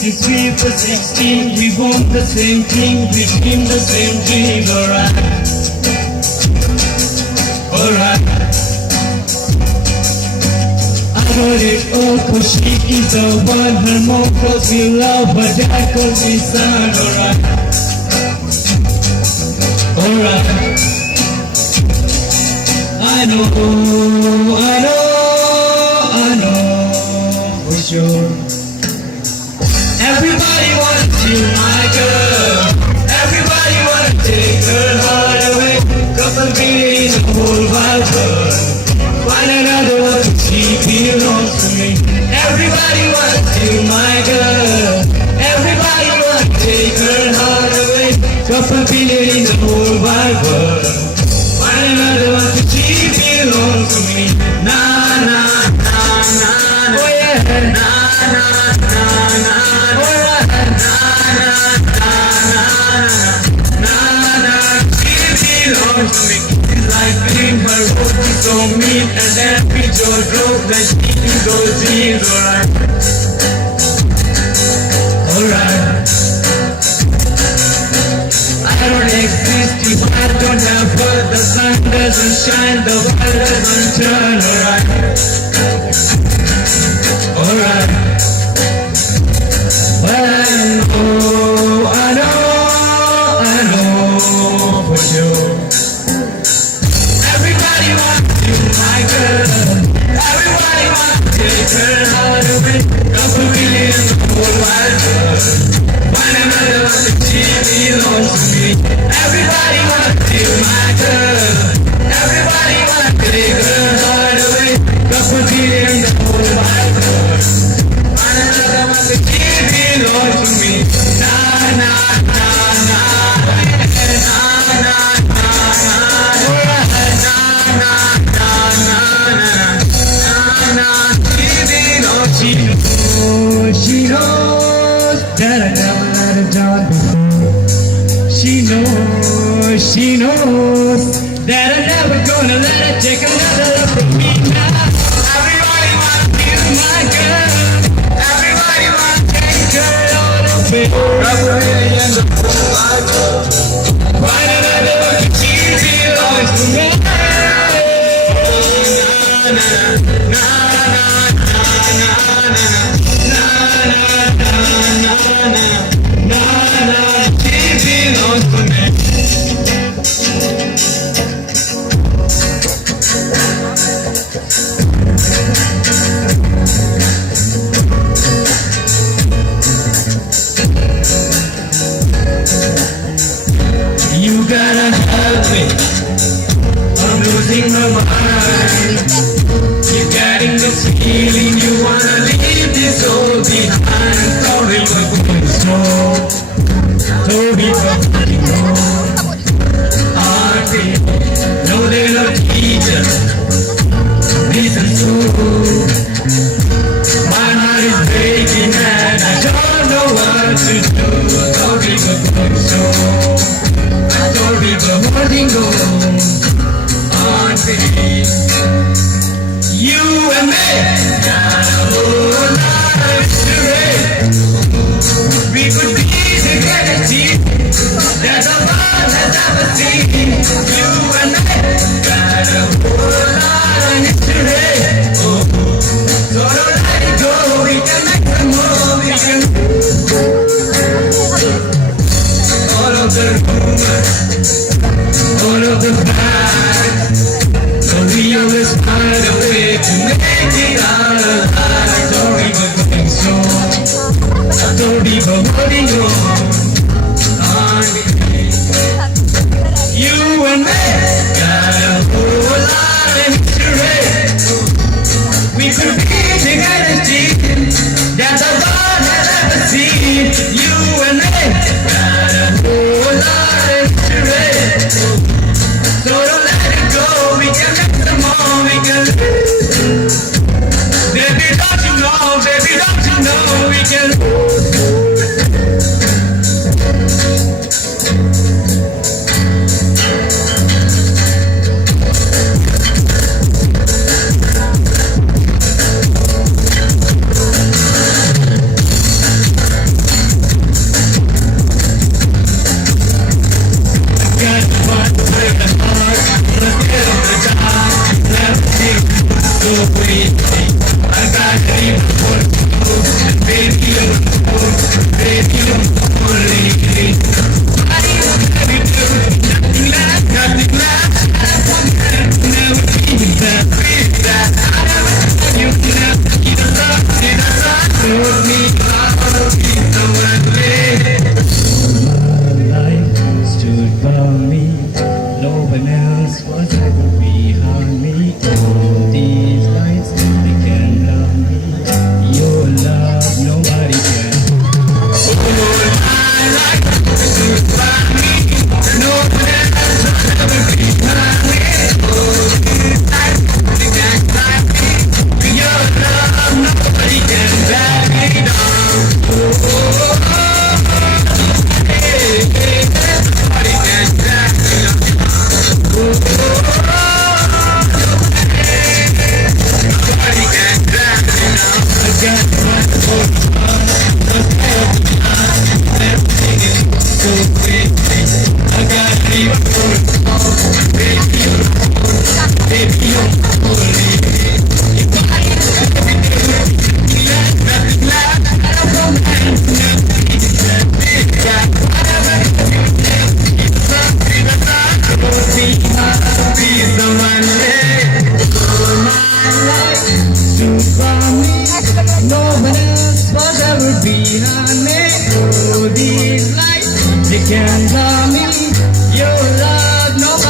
63 for 16. We want the same thing, we dream the same dream. Alright, alright. I got it all cause she is the one. Her mom calls me love, her dad calls me son. Alright, alright. I know for sure. Everybody wants you, my girl. Everybody wanna take her heart away. Couple million in the whole wide world. Find another one to keep belongs to me. Everybody wants you, my girl. Everybody wanna take her heart away. Couple billion in the whole wide world. Find another one to keep belongs to me. Nah, nah, nah, nah, oh yeah, nah, nah, nah, nah, alright, nah, nah, nah, nah, nah, nah, she belongs to me. It's like being her road, she's so mean, and then we just drove that she can go jeans. Alright, alright. I don't exist if I don't have her. The sun doesn't shine, the world doesn't turn. Alright, alright. Well, I know for sure. Everybody wants you, my girl. Everybody wants to take her heart away. Couple million in the whole wide world. Find another one to keep belongs to me. Everybody wants you, my girl. Everybody wants to take her heart away. Couple million in the whole wide world. Find another one to keep belongs to me. Nah, nah, nah, nah, nah, nah, nah, nah, alright, nah, nah, nah, nah, nah, nah, she knows that I never let her down before. She knows that I'm never gonna let her take another look from me now. Everybody wants you, my girl. Everybody wants to take her all away. Couple million in the whole wide world. Find another one to keep belongs to me. Na na na na na na na. You gotta help me, I'm losing my mind. You're getting this feeling, you wanna leave this all behind. Sorry for going slow, sorry for fucking wrong. Auntie, no they love teacher, listen to. My heart is breaking and I don't know what to do. Sorry for going slow, sorry for holding on. Auntie, you and me got a whole life to live. We could be together, that the world has ever seen. You and me got a whole life to live. So don't let it go, we can make the move. We can all of the rumors, all of the facts. So we always find a way to make it out alive. Sorry for going slow, sorry for holding on. You and me got a whole lot wait, I got dream for you. Baby, you're cool. Baby, you're cool. I love you too. Nothing less, nothing less. Never be that, be that. I never love you, never keep the love, see the sun. Told me I'll be the one way. Life stood by me. No one else was ever behind me. All these lights, they can love me. Your love, nobody can. All my life stood by me. No one else was ever behind me. All these lights, they can love me. Your love, nobody can back me down. Hey, hey, nobody can back me down. Nobody can back me down. I got my own everything is so crazy. I got me baby, baby, you're holy. If I nothing left, I don't know nothing is that big guy. Whatever you live, it's something that I will be someone all my life. Stood by me, no one else was ever behind me. All these lights, they can't love me. Your love, nobody.